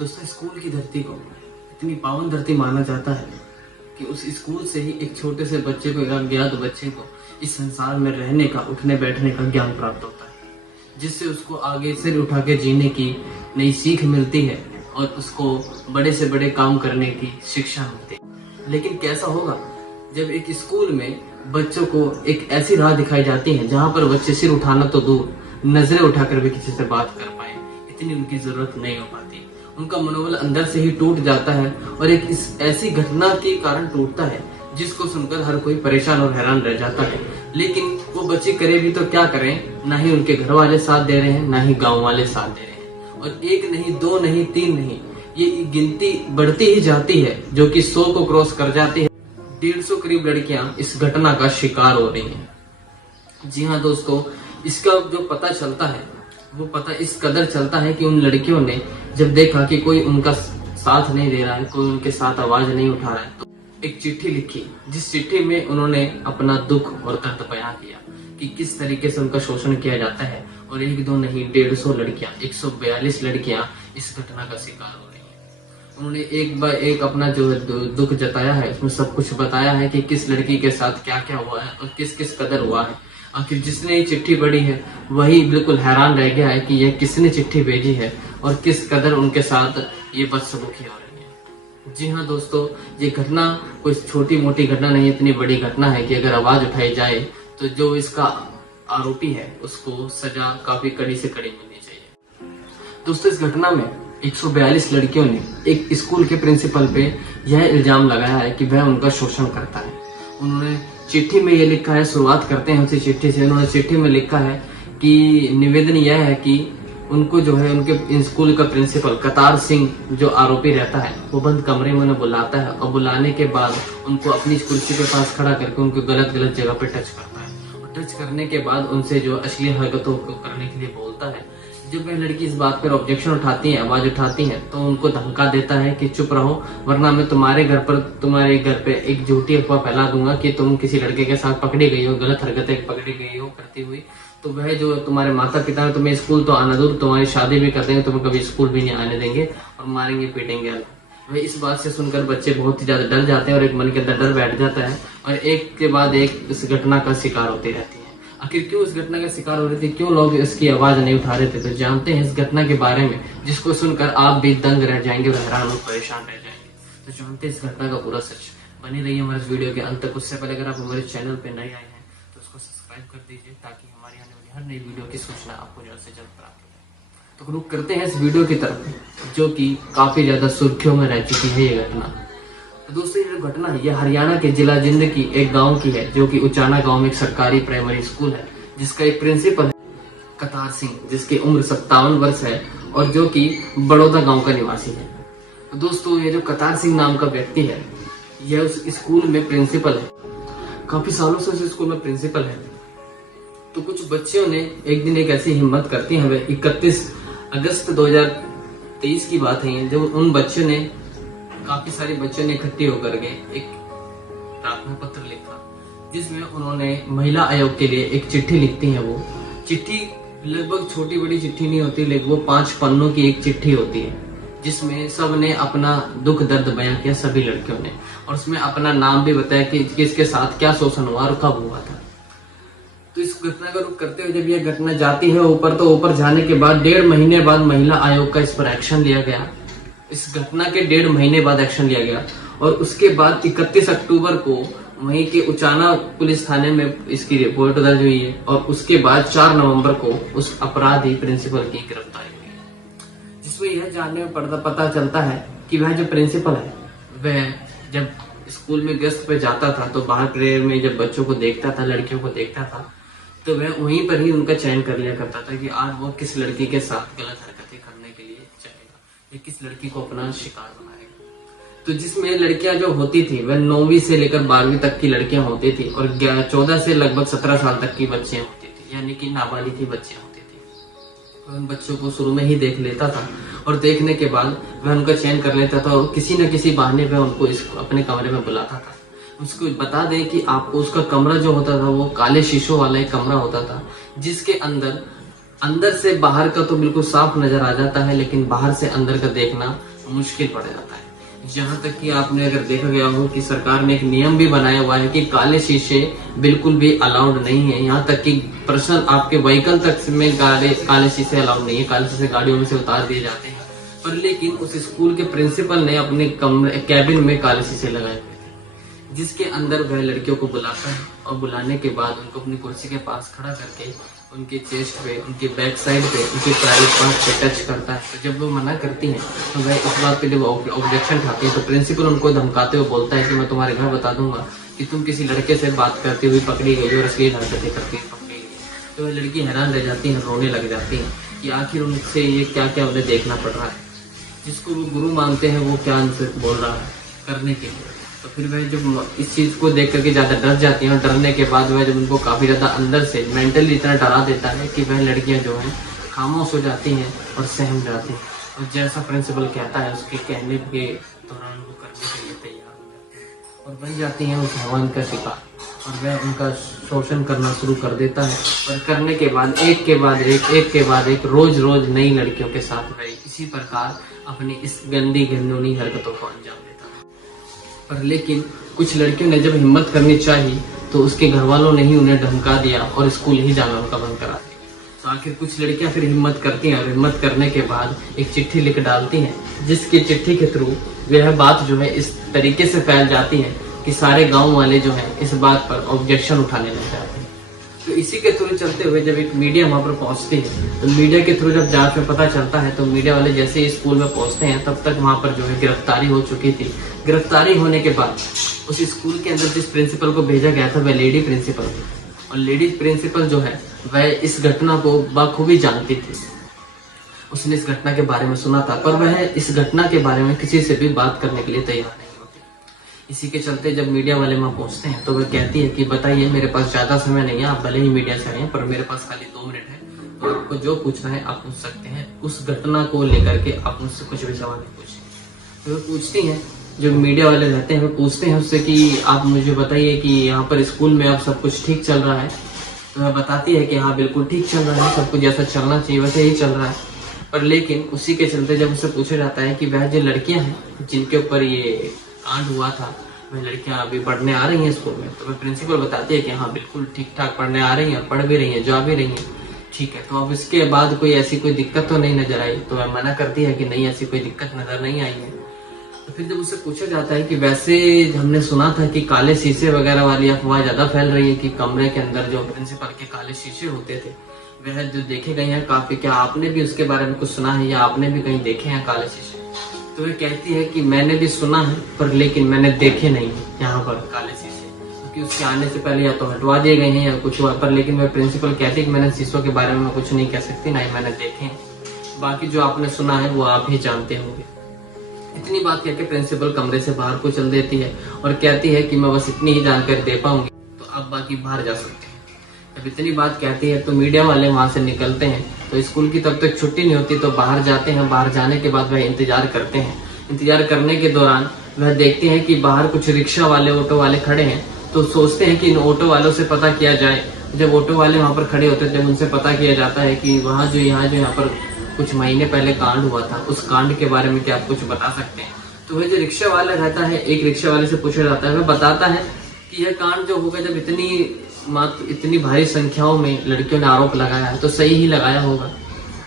दोस्तों, स्कूल की धरती को इतनी पावन धरती माना जाता है कि उस स्कूल से ही एक छोटे से बच्चे को, एक अज्ञात बच्चे को इस संसार में रहने का, उठने बैठने का ज्ञान प्राप्त होता है, जिससे उसको आगे सिर उठा के जीने की नई सीख मिलती है और उसको बड़े से बड़े काम करने की शिक्षा मिलती है। लेकिन कैसा होगा जब एक स्कूल में बच्चों को एक ऐसी राह दिखाई जाती है जहाँ पर बच्चे सिर उठाना तो दूर, नजरें उठाकर भी किसी से बात कर पाए इतनी उनकी जरूरत नहीं हो पाती। उनका मनोबल अंदर से ही टूट जाता है और एक इस ऐसी घटना के कारण टूटता है जिसको सुनकर हर कोई परेशान और हैरान रह जाता है। लेकिन वो बच्चे करे भी तो क्या करें, ना ही उनके घर वाले साथ दे रहे हैं, ना ही गांव वाले साथ दे रहे हैं। और एक नहीं, दो नहीं, तीन नहीं, ये गिनती बढ़ती ही जाती है जो कि 100 को क्रॉस कर जाती है। 150 करीब लड़कियां इस घटना का शिकार हो रही हैं। जी हाँ दोस्तों, इसका जो पता चलता है वो पता इस कदर चलता है कि उन लड़कियों ने जब देखा कि कोई उनका साथ नहीं दे रहा है, कोई उनके साथ आवाज नहीं उठा रहा है, तो एक चिट्ठी लिखी, जिस चिट्ठी में उन्होंने अपना दुख और दर्द बयां किया कि किस तरीके से उनका शोषण किया जाता है। और एक दो नहीं, 150 लड़कियां, 142 लड़कियां इस घटना का शिकार हो रही हैं। उन्होंने एक बार एक अपना जो दुख जताया है, उसमें सब कुछ बताया है कि किस लड़की के साथ क्या क्या हुआ है और किस किस कदर हुआ है। आखिर जिसने ये चिट्ठी पढ़ी है वही बिल्कुल हैरान रह गया है कि यह किसने चिट्ठी भेजी है और किस कदर उनके साथ ये बदसलूकी हो रही है। जी हाँ दोस्तों, ये घटना कोई छोटी मोटी घटना नहीं, इतनी बड़ी घटना है कि अगर आवाज उठाई जाए तो जो इसका आरोपी है उसको सजा काफी कड़ी से कड़ी मिलनी चाहिए। दोस्तों, इस घटना में 142 लड़कियों ने एक स्कूल के प्रिंसिपल पे यह इल्जाम लगाया है कि वह उनका शोषण करता है। उन्होंने चिट्ठी में ये लिखा है, शुरुआत करते हैं उसी चिट्ठी से। उन्होंने चिट्ठी में लिखा है कि निवेदन यह है कि उनको जो है उनके स्कूल का प्रिंसिपल कतार सिंह जो आरोपी रहता है वो बंद कमरे में उन्हें बुलाता है और बुलाने के बाद उनको अपनी कुर्सी के पास खड़ा करके उनको गलत गलत जगह पे टच करता है और टच करने के बाद उनसे जो अश्लील हरकतों को करने के लिए बोलता है। जब वह लड़की इस बात पर ऑब्जेक्शन उठाती है, आवाज उठाती है, तो उनको धमका देता है कि चुप रहो वरना मैं तुम्हारे घर पे एक झूठी अफवाह फैला दूंगा कि तुम किसी लड़के के साथ पकड़ी गई हो, गलत हरकतें पकड़ी गई हो करती हुई। तो वह जो तुम्हारे माता पिता है तुम्हें स्कूल तो आना दूर, तुम्हारी शादी भी कर देंगे, तुम्हें कभी स्कूल भी नहीं आने देंगे और मारेंगे पीटेंगे। वह इस बात से सुनकर बच्चे बहुत ही ज्यादा डर जाते हैं और एक मन के अंदर डर बैठ जाता है और एक के बाद एक इस घटना का शिकार होती रहती है। आखिर क्यों इस घटना का शिकार हो रही थी, क्यों लोग इसकी आवाज नहीं उठा रहे थे, तो जानते हैं इस घटना के बारे में जिसको सुनकर आप भी दंग रह जाएंगे, हैरान और परेशान रह जाएंगे। तो जानते हैं इस घटना का पूरा सच। बनी रहिए हमारे इस वीडियो के अंत तक। उससे पहले अगर आप हमारे चैनल पे नए आए हैं तो उसको सब्सक्राइब कर दीजिए ताकि हमारी आने वाली हर नई वीडियो की सूचना आपको जल्द से जल्द प्राप्त हो। तो रुक करते हैं इस वीडियो की तरफ जो कि काफी ज्यादा सुर्खियों में रह चुकी है ये घटना। तो दोस्तों, ये जो घटना है ये हरियाणा के जिला जिंद की एक गांव की है जो कि उचाना गांव में एक सरकारी प्राइमरी स्कूल है जिसका एक प्रिंसिपल है कतार सिंह, जिसकी उम्र 57 वर्ष है और जो कि बड़ौदा गांव का निवासी है। तो दोस्तों, ये जो कतार सिंह नाम का व्यक्ति है यह उस स्कूल में प्रिंसिपल है, काफी सालों से उस स्कूल में प्रिंसिपल है। तो कुछ बच्चों ने एक दिन एक ऐसी हिम्मत करती है, 31 अगस्त 2023 की बात है जब उन बच्चों ने, काफी सारे बच्चों ने इकट्ठे होकर के एक प्रार्थना पत्र लिखा जिसमें उन्होंने महिला आयोग के लिए एक चिट्ठी लिखती है। वो चिट्ठी लगभग छोटी बड़ी चिट्ठी नहीं होती, लेकिन वो 5 पन्नों की एक चिट्ठी होती है जिसमें सब ने अपना दुख दर्द बयां किया, सभी लड़कियों ने, और उसमें अपना नाम भी बताया कि किसके साथ क्या शोषण हुआ और कब हुआ था। तो इस घटना का रुख करते हुए जब यह घटना जाती है ऊपर, तो ऊपर जाने के बाद 1.5 महीने बाद महिला आयोग का इस पर एक्शन लिया गया। इस घटना के 1.5 महीने बाद एक्शन लिया गया और उसके बाद 31 अक्टूबर को वहीं के उचाना पुलिस थाने में इसकी रिपोर्ट दर्ज हुई है और उसके बाद 4 नवंबर को उस अपराधी प्रिंसिपल की गिरफ्तारी हुई है, जिसमें यह जानने में पता चलता है कि वह जो प्रिंसिपल है वह जब स्कूल में गश्त पे जाता था तो बाहर प्रेयर में जब बच्चों को देखता था, लड़कियों को देखता था, तो वह वहीं पर ही उनका चयन कर लिया करता था कि आज वो किस लड़की के साथ गलत हरकतें करने के लिए चाहेगा या किस लड़की को अपना शिकार बनाएगा। तो जिसमें लड़कियां जो होती थी वह 9वीं से लेकर 12वीं तक की लड़कियां होती थी और 14 से लगभग 17 साल तक की बच्चियां होती थी, यानी कि नाबालिग की बच्चियां होती थी। उन बच्चों को शुरू में ही देख लेता था और देखने के बाद वह उनका चयन कर लेता था और किसी न किसी बहाने पे उनको अपने कमरे में बुलाता था। उसको बता दें कि आपको उसका कमरा जो होता था वो काले शीशों वाला एक कमरा होता था जिसके अंदर अंदर से बाहर का तो बिल्कुल साफ नजर आ जाता है, लेकिन बाहर से अंदर का देखना मुश्किल पड़ जाता है। यहाँ तक कि आपने अगर देखा गया हो कि सरकार ने एक नियम भी बनाया हुआ है कि काले शीशे बिल्कुल भी अलाउड नहीं है। यहाँ तक कि पर्सनल आपके व्हीकल तक में काले शीशे अलाउड नहीं है, काले शीशे गाड़ियों में से उतार दिए जाते हैं। पर लेकिन उस स्कूल के प्रिंसिपल ने अपने कमरे कैबिन में काले शीशे लगाए हुए थे, जिसके अंदर वह लड़कियों को बुलाता है और बुलाने के बाद उनको अपनी कुर्सी के पास खड़ा करके उनके चेस्ट पे, उनके बैक साइड पे, उनके प्राइवेट पार्ट पे टच करता है। तो जब वो मना करती हैं तो वह इस बात पे जब ऑब्जेक्शन उठाती है तो प्रिंसिपल उनको धमकाते हुए बोलता है कि मैं तुम्हारे घर बता दूंगा कि तुम किसी लड़के से बात करती हुई पकड़ी गई और असली हरकतें करती हुई पकड़ी गई। तो वह लड़की हैरान रह जाती है, रोने लग जाती है कि आखिर उनसे ये क्या क्या उन्हें देखना पड़ रहा है, जिसको वो गुरु मानते हैं वो क्या उनसे बोल रहा है करने के लिए। तो फिर वह जब इस चीज को देख करके ज्यादा डर जाती हैं और डरने के बाद वह जब उनको काफी ज्यादा अंदर से मेंटली इतना डरा देता है कि वह लड़कियां जो हैं खामोश हो जाती हैं और सहम जाती हैं, और जैसा प्रिंसिपल कहता है उसके कहने के दौरान वो करने के लिए तैयार हो जाती हैं और बन जाती हैं उस हैवान का शिकार, और वह उनका शोषण करना शुरू कर देता है। और करने के बाद एक के बाद एक रोज रोज नई लड़कियों के साथ वह इसी प्रकार अपनी इस गंदी घिनौनी हरकतों को अंजाम देता है। पर लेकिन कुछ लड़कियों ने जब हिम्मत करनी चाहिए तो उसके घर वालों ने ही उन्हें धमका दिया और स्कूल ही जाना उनका बंद करा दिया। तो आखिर कुछ लड़कियां फिर हिम्मत करती हैं और हिम्मत करने के बाद एक चिट्ठी लिख डालती हैं, जिसकी चिट्ठी के थ्रू वह बात जो है इस तरीके से फैल जाती है कि सारे गांव वाले जो हैं इस बात पर ऑब्जेक्शन उठाने लग जाते हैं। तो इसी के थ्रू चलते हुए जब एक मीडिया वहां पर पहुंचती है तो मीडिया के थ्रू जब जांच में पता चलता है तो मीडिया वाले जैसे ही स्कूल में पहुंचते हैं तब तक वहां पर जो है गिरफ्तारी हो चुकी थी। गिरफ्तारी होने के बाद उस स्कूल के अंदर जिस प्रिंसिपल को भेजा गया था वह लेडी प्रिंसिपल थी, और लेडी प्रिंसिपल जो है वह इस घटना को बखूबी जानती थी। उसने इस घटना के बारे में सुना था, पर वह इस घटना के बारे में किसी से भी बात करने के लिए तैयार नहीं होती। इसी के चलते जब मीडिया वाले वहां पहुंचते हैं तो वह कहती है कि बताइए, मेरे पास ज्यादा समय नहीं है, आप भले ही मीडिया से आए पर मेरे पास खाली 2 मिनट है, तो आपको जो पूछना है आप पूछ सकते हैं। उस घटना को लेकर के आप मुझसे कुछ भी सवाल नहीं पूछिए। तो वह पूछती हैं, जो मीडिया वाले रहते हैं वो पूछते हैं उससे कि आप मुझे बताइए कि यहाँ पर स्कूल में अब सब कुछ ठीक चल रहा है। तो वह बताती है कि हाँ बिल्कुल ठीक चल रहा है, सब कुछ जैसा चलना चाहिए वैसे ही चल रहा है। पर लेकिन उसी के चलते जब उससे पूछा जाता है कि वह जो लड़कियां हैं जिनके ऊपर ये कांड हुआ था वह लड़कियां अभी पढ़ने आ रही हैं स्कूल में, तो वह प्रिंसिपल बताती है कि हाँ बिल्कुल ठीक ठाक पढ़ने आ रही हैं, पढ़ भी रही हैं, जा भी रही हैं। ठीक है, तो अब इसके बाद कोई ऐसी कोई दिक्कत तो नहीं नजर आई? तो वह मना करती है कि नहीं, ऐसी कोई दिक्कत नजर नहीं आई है। तो फिर जब उससे पूछा जाता है कि वैसे हमने सुना था कि काले शीशे वगैरह वाली अफवाह ज्यादा फैल रही है कि कमरे के अंदर जो प्रिंसिपल के काले शीशे होते थे वह जो देखे गए हैं काफी, क्या आपने भी उसके बारे में कुछ सुना है या आपने भी कहीं देखे हैं काले शीशे? तो वह कहती है कि मैंने भी सुना है पर लेकिन मैंने देखे नहीं यहाँ पर काले शीशे, क्योंकि उसके आने से पहले या तो हटवा दिए गए हैं या कुछ हुआ। पर लेकिन वह प्रिंसिपल कहती है कि मैंने शीशों के बारे में कुछ नहीं कह सकती, ना ही मैंने देखे हैं, बाकी जो आपने सुना है वो आप ही जानते होंगे। इतनी बात कहकर प्रिंसिपल कमरे से बाहर को चल देती है और कहती है कि मैं बस इतनी ही जानकारी दे पाऊंगी, तो आप बाकी बाहर जा सकते हैं। जब इतनी बात कहती है तो मीडिया वाले वहां से निकलते हैं, तो स्कूल की तब तक छुट्टी नहीं होती, तो बाहर जाते हैं। बाहर जाने के बाद वह इंतजार करते हैं। इंतजार करने के दौरान वह देखते हैं कि बाहर कुछ रिक्शा वाले, ऑटो वाले खड़े हैं, तो सोचते हैं कि इन ऑटो वालों से पता किया जाए। जब ऑटो वाले वहां पर खड़े होते हैं, जब उनसे पता किया जाता है कि वहाँ जो यहाँ पर कुछ महीने पहले कांड हुआ था, उस कांड के बारे में क्या आप कुछ बता सकते हैं? तो वह जो रिक्शा वाला रहता है, एक रिक्शा वाले से पूछा जाता है, वह बताता है कि यह कांड जो होगा जब इतनी भारी संख्याओं में लड़कियों ने आरोप लगाया है तो सही ही लगाया होगा।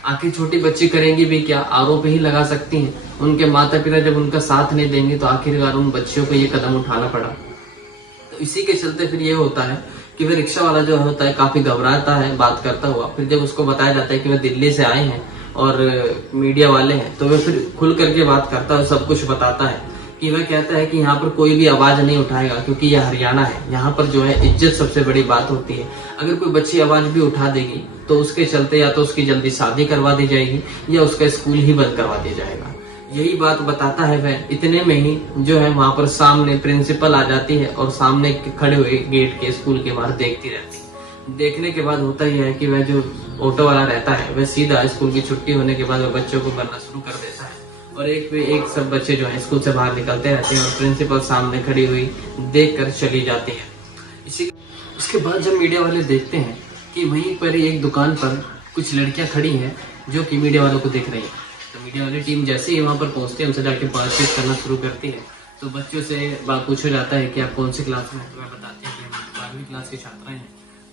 आखिर छोटी बच्ची करेंगी भी क्या, आरोप ही लगा सकती हैं। उनके माता पिता जब उनका साथ नहीं देंगे तो आखिरकार उन बच्चियों को ये कदम उठाना पड़ा। तो इसी के चलते फिर ये होता है कि वह रिक्शा वाला जो होता है काफी घबराता है बात करता हुआ। फिर जब उसको बताया जाता है कि वह दिल्ली से आए हैं और मीडिया वाले हैं, तो वह फिर खुल करके बात करता है, सब कुछ बताता है कि वह कहता है कि यहाँ पर कोई भी आवाज नहीं उठाएगा क्योंकि यह हरियाणा है, यहाँ पर जो है इज्जत सबसे बड़ी बात होती है। अगर कोई बच्ची आवाज भी उठा देगी तो उसके चलते या तो उसकी जल्दी शादी करवा दी जाएगी या उसका स्कूल ही बंद करवा दिया जाएगा। यही बात बताता है वह। इतने में ही जो है वहां पर सामने प्रिंसिपल आ जाती है और सामने खड़े हुए गेट के स्कूल के बाहर देखती रहती है। देखने के बाद होता ही है कि वह जो ऑटो वाला रहता है वह सीधा स्कूल की छुट्टी होने के बाद वह बच्चों को भरना शुरू कर देता है और एक पे एक सब बच्चे जो है स्कूल से बाहर निकलते रहते हैं और प्रिंसिपल सामने खड़ी हुई देख कर चली जाती है। उसके बाद जब मीडिया वाले देखते हैं कि वहीं पर एक दुकान पर कुछ लड़कियां खड़ी हैं जो कि मीडिया वालों को देख रही हैं। तो मीडिया वाली टीम जैसे ही वहाँ पर पहुँचते हैं, उनसे जाके बातचीत करना शुरू करती है। तो बच्चों से पूछा जाता है कि आप कौन सी क्लास में हैं, तो वह बताते हैं कि हम 12वीं क्लास की छात्रा हैं।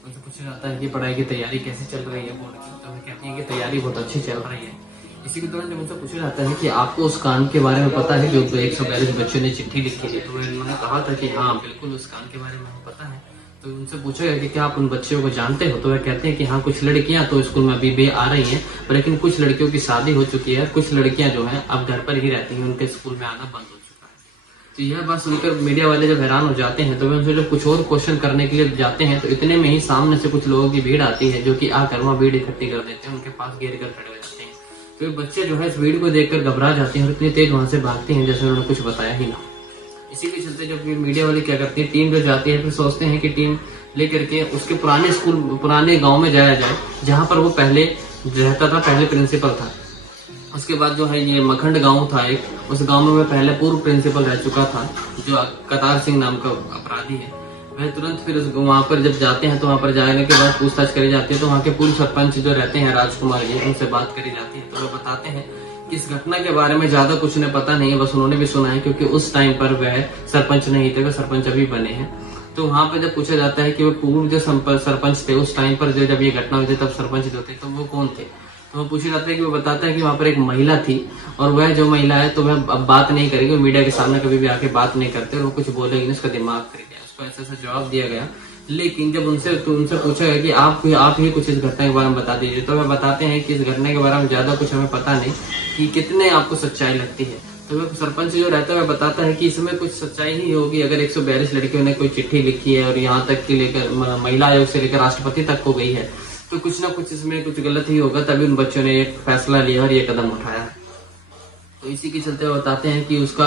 उनसे पूछा जाता है कि पढ़ाई की तैयारी कैसी चल रही है बोर्ड की, तो वह कहती है कि तैयारी बहुत अच्छी चल रही है। इसी के दौरान जब उनसे पूछा जाता है कि आपको उस कांड के बारे में पता है जो 142 बच्चों ने चिट्ठी लिखी थी, तो उन्होंने कहा था कि हाँ बिल्कुल उस कांड के बारे में हमें पता है। तो उनसे पूछा गया कि क्या आप उन बच्चियों को जानते हो, तो वह कहते हैं कि हाँ कुछ लड़कियां तो स्कूल में अभी भी आ रही हैं, लेकिन कुछ लड़कियों की शादी हो चुकी है, कुछ लड़कियां जो हैं अब घर पर ही रहती हैं, उनके स्कूल में आना बंद हो चुका है। तो यह बात सुनकर मीडिया वाले जब हैरान हो जाते हैं, तो वे उनसे जब कुछ और क्वेश्चन करने के लिए जाते हैं, तो इतने में ही सामने से कुछ लोगों की भीड़ आती है जो कि आकर वहाँ भीड़ इकट्ठी कर देते हैं, उनके पास घेर कर खड़े हो जाते हैं। तो ये बच्चे जो है इस भीड़ को देखकर घबरा जाते हैं और इतनी तेज वहां से भागते हैं जैसे उन्होंने कुछ बताया ही ना। इसी के चलते जब मीडिया वाले क्या करते हैं, टीम जो जाती है, फिर सोचते हैं कि टीम लेकर के उसके पुराने स्कूल, पुराने गांव में जाया जाए जहां पर वो पहले रहता था, पहले प्रिंसिपल था। उसके बाद जो है ये मखंड गांव था एक, उस गांव में वह पहले पूर्व प्रिंसिपल रह चुका था, जो कतार सिंह नाम का अपराधी है। वह तुरंत फिर वहां पर जब जाते हैं, तो वहां पर जाने के बाद पूछताछ करी जाती है। तो वहाँ के पूर्व सरपंच जो रहते हैं राजकुमार जी, उनसे बात करी जाती है। तो वो बताते हैं कि इस घटना के बारे में ज्यादा कुछ उन्हें पता नहीं है, बस उन्होंने भी सुना है, क्योंकि उस टाइम पर वह सरपंच नहीं थे, वह सरपंच अभी बने हैं। तो वहां पर जब पूछा जाता है कि वो पूर्व जो सरपंच थे उस टाइम पर, जो जब ये घटना हुई थी तब सरपंच जो थे, तो वो कौन थे। तो वो पूछा जाता है कि वो बताता है कि वहां पर एक महिला थी, और वह जो महिला है तो वह अब बात नहीं करेगी, मीडिया के सामने कभी भी आके बात नहीं करते, और वो कुछ बोलेगी नहीं, उसका दिमाग कर गया। उसको ऐसा ऐसा जवाब दिया गया। लेकिन जब उनसे पूछा गया कि आप ही कुछ इस घटना के बारे में बता दीजिए, तो वह बताते हैं कि इस घटना के बारे में ज्यादा कुछ हमें पता नहीं कि कितने आपको सच्चाई लगती है। तो वह सरपंच जो रहता है वह बताता है कि इसमें कुछ सच्चाई ही होगी अगर 142 लड़कियों ने कोई चिट्ठी लिखी है और यहाँ तक कि लेकर महिला आयोग से लेकर राष्ट्रपति तक हो गई है, तो कुछ ना कुछ इसमें कुछ गलत ही होगा, तभी उन बच्चों ने एक फैसला लिया और ये कदम उठाया। तो इसी के चलते बताते हैं कि उसका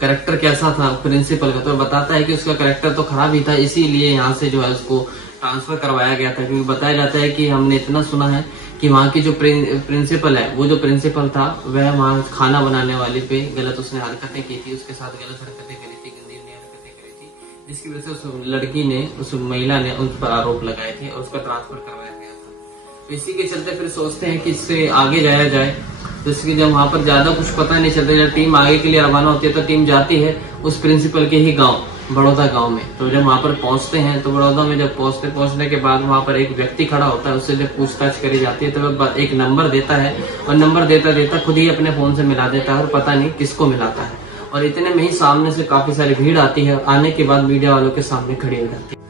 कैरेक्टर कैसा था प्रिंसिपल का, तो बताता है कि उसका कैरेक्टर तो खराब ही था, इसीलिए यहाँ से जो है उसको ट्रांसफर करवाया गया था। क्योंकि बताया जाता है कि हमने इतना सुना है कि वहाँ की जो प्रिंसिपल है, वो जो प्रिंसिपल था वह वहाँ खाना बनाने वाले पे गलत उसने हरकतें की थी, उसके साथ गलत हरकतें करी थी, गंदी हरकतें करी थी, जिसकी वजह से उस लड़की ने, उस महिला ने उन पर आरोप लगाए थे और उसका ट्रांसफर करवाया गया था। तो इसी के चलते फिर सोचते हैं कि इससे आगे जाया जाए। जैसे जब वहां पर ज्यादा कुछ पता नहीं चलता, जब टीम आगे के लिए रवाना होती है तो टीम जाती है उस प्रिंसिपल के ही गांव, बड़ौदा गांव में। तो जब वहां पर पहुंचते हैं, तो बड़ौदा में जब पहुंचने के बाद वहां पर एक व्यक्ति खड़ा होता है, उससे जब पूछताछ करी जाती है तो वह एक नंबर देता है, और नंबर देता खुद ही अपने फोन से मिला देता है, और पता नहीं किसको मिलाता है। और इतने में ही सामने से काफी सारी भीड़ आती है। आने के बाद मीडिया वालों के सामने खड़ी हो जाती है।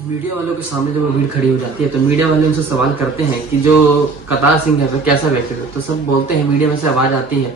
मीडिया वालों के सामने जब वो भीड़ खड़ी हो जाती है, तो मीडिया वाले उनसे सवाल करते हैं कि जो कतार सिंह है वह कैसा व्यक्ति है। तो सब बोलते हैं, मीडिया में से आवाज आती है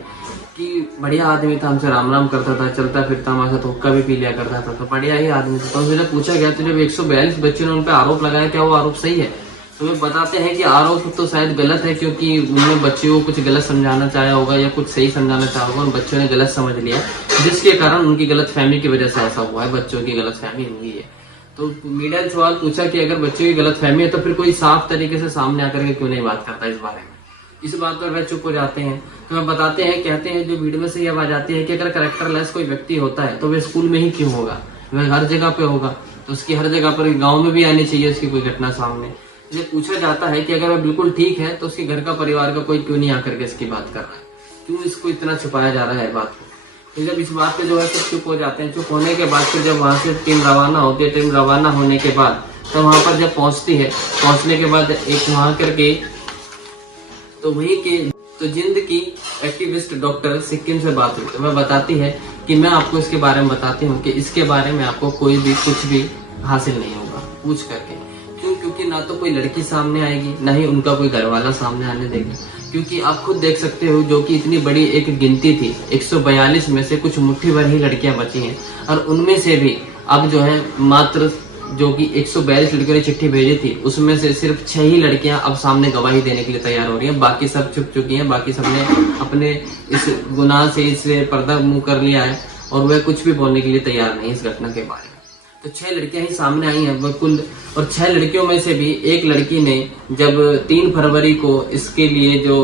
कि बढ़िया आदमी था, हमसे राम राम करता था, चलता फिरता, हमारे साथ हुक्का भी पी लिया करता था, तो बढ़िया ही आदमी था। तो उनसे जब पूछा गया, तो जब 142 बच्चों ने उन पर आरोप लगाया, क्या वो आरोप सही है, तो वे बताते हैं कि आरोप तो शायद गलत है, क्योंकि उन्होंने बच्चों को कुछ गलत समझाना चाहा होगा या कुछ सही समझाना चाहा होगा, उन बच्चों ने गलत समझ लिया, जिसके कारण उनकी गलत फहमी की वजह से ऐसा हुआ है, बच्चों की गलत फहमी हुई है। तो मीडिया ने सवाल पूछा कि अगर बच्चों की गलत फहमी है तो फिर कोई साफ तरीके से सामने आकर के क्यों नहीं बात करता इस बारे में। इस बात पर वह चुप हो जाते हैं। तो वह बताते हैं, कहते हैं, जो भीड़ में से ये आवाज आती है कि अगर कैरेक्टरलेस कोई व्यक्ति होता है तो वह स्कूल में ही क्यों होगा, वह हर जगह पे होगा, तो उसकी हर जगह पर, गाँव में भी आनी चाहिए उसकी कोई घटना सामने। ये पूछा जाता है कि अगर वह बिल्कुल ठीक है तो उसके घर का, परिवार का कोई क्यों नहीं आकर के इसकी बात कर रहा है, क्यों इसको इतना छुपाया जा रहा है बात को। तो जब इस बात पे जो है सब चुप हो जाते हैं। चुप होने के बाद फिर जब वहां से टीम रवाना होती है, टीम रवाना होने के बाद तो वहां पर जब पहुंचती है, पहुंचने के बाद एक वहां करके तो वही के तो जिंद की एक्टिविस्ट डॉक्टर सिक्किम से बात हुई, तो वह बताती है कि मैं आपको इसके बारे में बताती हूँ कि इसके बारे में आपको कोई भी कुछ भी हासिल नहीं होगा पूछ करके। क्यों? क्योंकि ना तो कोई लड़की सामने आएगी, ना ही उनका कोई घर वाला सामने आने देगा। क्योंकि आप खुद देख सकते हो, जो कि इतनी बड़ी एक गिनती थी, 142 में से कुछ मुट्ठी भर ही लड़कियां बची हैं, और उनमें से भी अब जो है मात्र जो कि 142 लड़कियों ने चिट्ठी भेजी थी, उसमें से सिर्फ 6 ही लड़कियां अब सामने गवाही देने के लिए तैयार हो रही हैं। बाकी सब चुप चुकी हैं, बाकी सबने अपने इस गुनाह से, इससे पर्दा मुंह कर लिया है, और वह कुछ भी बोलने के लिए तैयार नहीं इस घटना के बारे में। तो 6 लड़कियां ही सामने आई हैं बिल्कुल, और 6 लड़कियों में से भी एक लड़की ने जब 3 फरवरी को इसके लिए जो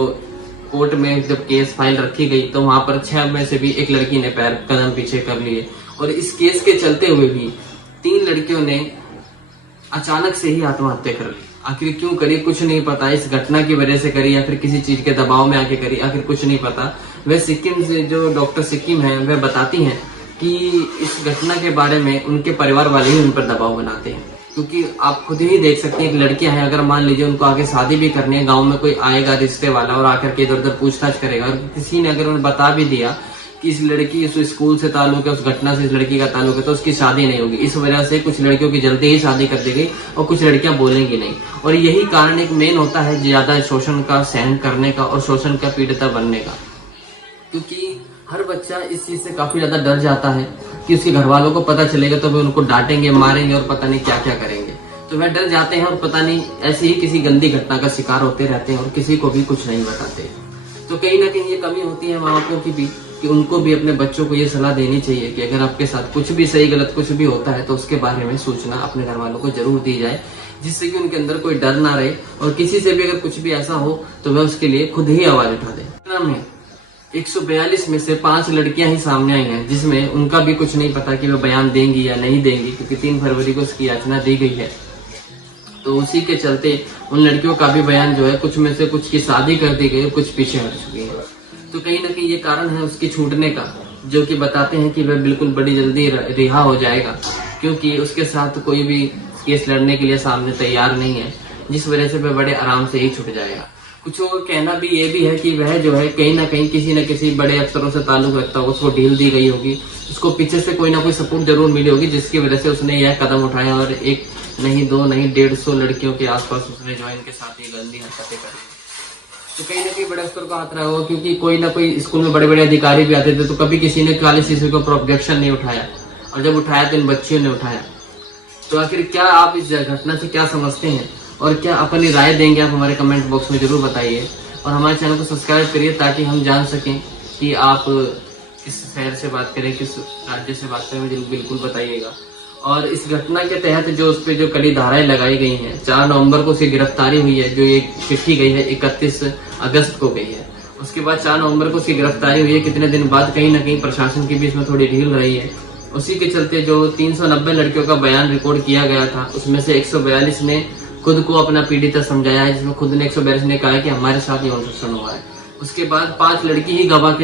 कोर्ट में जब केस फाइल रखी गई, तो वहां पर 6 में से भी एक लड़की ने पैर कदम पीछे कर लिए, और इस केस के चलते हुए भी 3 लड़कियों ने अचानक से ही आत्महत्या कर ली। आखिर क्यों करी कुछ नहीं पता, इस घटना की वजह से करी या फिर किसी चीज के दबाव में आके करी, आखिर कुछ नहीं पता। वह सिक्किम से जो डॉक्टर सिक्किम है वह बताती हैं कि इस घटना के बारे में उनके परिवार वाले ही उन पर दबाव बनाते हैं, क्योंकि आप खुद ही देख सकते हैं कि लड़कियां हैं, अगर मान लीजिए उनको आगे शादी भी करनी है, गांव में कोई आएगा रिश्ते वाला और आकर के इधर उधर पूछताछ करेगा और किसी ने अगर उन्हें बता भी दिया कि इस लड़की उस स्कूल से ताल्लुक है, उस घटना से इस लड़की का ताल्लुक है, तो उसकी शादी नहीं होगी। इस वजह से कुछ लड़कियों की जल्दी ही शादी कर दी गई और कुछ लड़कियां बोलेंगी नहीं। और यही कारण एक मेन होता है ज्यादा शोषण का सहन करने का और शोषण का पीड़िता बनने का, क्योंकि हर बच्चा इस चीज से काफी ज्यादा डर जाता है कि उसके घर वालों को पता चलेगा तो वे उनको डांटेंगे, मारेंगे और पता नहीं क्या क्या करेंगे। तो वह डर जाते हैं और पता नहीं ऐसे ही किसी गंदी घटना का शिकार होते रहते हैं और किसी को भी कुछ नहीं बताते। तो कहीं ना कहीं ये कमी होती है माँ बापों की भी, कि उनको भी अपने बच्चों को ये सलाह देनी चाहिए कि अगर आपके साथ कुछ भी सही गलत कुछ भी होता है तो उसके बारे में सूचना अपने घर वालों को जरूर दी जाए, जिससे कि उनके अंदर कोई डर ना रहे और किसी से भी अगर कुछ भी ऐसा हो तो वह उसके लिए खुद ही आवाज उठा दे। 142 में से 5 लड़कियां ही सामने आई हैं, जिसमें उनका भी कुछ नहीं पता कि वह बयान देंगी या नहीं देंगी, क्योंकि 3 फरवरी को उसकी याचना दी गई है। तो उसी के चलते उन लड़कियों का भी बयान जो है, कुछ में से कुछ की शादी कर दी गई और कुछ पीछे हट चुकी है। तो कहीं ना कहीं ये कारण है उसकी छूटने का, जो कि बताते हैं कि वह बिल्कुल बड़ी जल्दी रिहा हो जाएगा, क्योंकि उसके साथ कोई भी केस लड़ने के लिए सामने तैयार नहीं है, जिस वजह से वह बड़े आराम से ही छूट जाएगा। कुछ का कहना भी ये भी है कि वह जो है कहीं ना कहीं किसी न किसी बड़े अफसरों से ताल्लुक रखता होगा, उसको डील दी गई होगी, उसको पीछे से कोई ना कोई सपोर्ट जरूर मिली होगी, जिसकी वजह से उसने यह कदम उठाया और 1 नहीं 2 नहीं 150 लड़कियों के आसपास उसने जो है इनके साथ ये गंदी हरकतें करी। तो कहीं ना कहीं बड़े स्तर का हाथ रहा होगा, क्योंकि कोई ना कोई स्कूल में बड़े बड़े अधिकारी भी आते थे, तो कभी किसी ने काले शीशे के ऊपर ऑब्जेक्शन नहीं उठाया, और जब उठाया तो इन बच्चियों ने उठाया। तो आखिर क्या आप इस घटना से क्या समझते हैं और क्या अपनी राय देंगे, आप हमारे कमेंट बॉक्स में जरूर बताइए और हमारे चैनल को सब्सक्राइब करिए, ताकि हम जान सकें कि आप किस शहर से बात करें, किस राज्य से बात करें, मुझे बिल्कुल बताइएगा। और इस घटना के तहत जो उस पर जो कड़ी धाराएं लगाई गई हैं, 4 नवंबर को उसकी गिरफ्तारी हुई है, जो एक चिट्ठी गई है 31 अगस्त को गई है, उसके बाद 4 नवंबर को उसकी गिरफ्तारी हुई है। कितने दिन बाद कहीं ना कहीं प्रशासन के बीच में थोड़ी ढील रही है। उसी के चलते जो 390 लड़कियों का बयान रिकॉर्ड किया गया था, उसमें से 142 ने खुद को अपना पीड़िता समझाया है, जिसमें खुद ने 142 ने कहा है कि हमारे साथ यौन शोषण हुआ है। उसके बाद 5 लड़की ही गवाही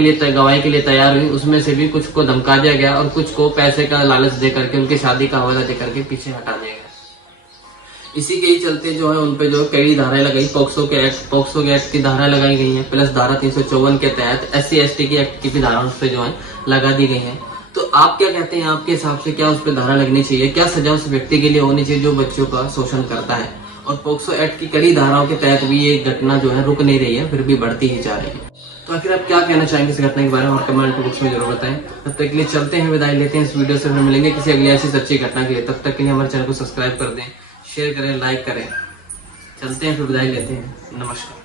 के लिए तैयार हुई, उसमें से भी कुछ को धमका दिया गया और कुछ को पैसे का लालच दे करके उनकी शादी का हवाला दे करके पीछे हटा दिया गया। इसी के ही चलते जो है उन पे जो कई धाराएं लगाई, पॉक्सो के एक्ट की धारा लगाई गई है, प्लस धारा 354 के तहत SC/ST की एक्ट की भी धारा उस पे जो है लगा दी गई है। तो आप क्या कहते हैं, आपके हिसाब से क्या उस पर धारा लगनी चाहिए, क्या सजा उस व्यक्ति के लिए होनी चाहिए जो बच्चों का शोषण करता है? और पॉक्सो एक्ट की कड़ी धाराओं के तहत भी ये घटना जो है रुक नहीं रही है, फिर भी बढ़ती ही जा रही है। तो आखिर आप क्या कहना चाहेंगे इस घटना के बारे में, और कमेंट बॉक्स में जरूर बताएं। तब तक के लिए चलते हैं, विदाई लेते हैं इस वीडियो से, फिर मिलेंगे किसी अगली ऐसी सच्ची घटना के लिए। तब तक के लिए हमारे चैनल को सब्सक्राइब कर दें, शेयर करें, लाइक करें। चलते हैं, फिर विदाई लेते हैं। नमस्कार।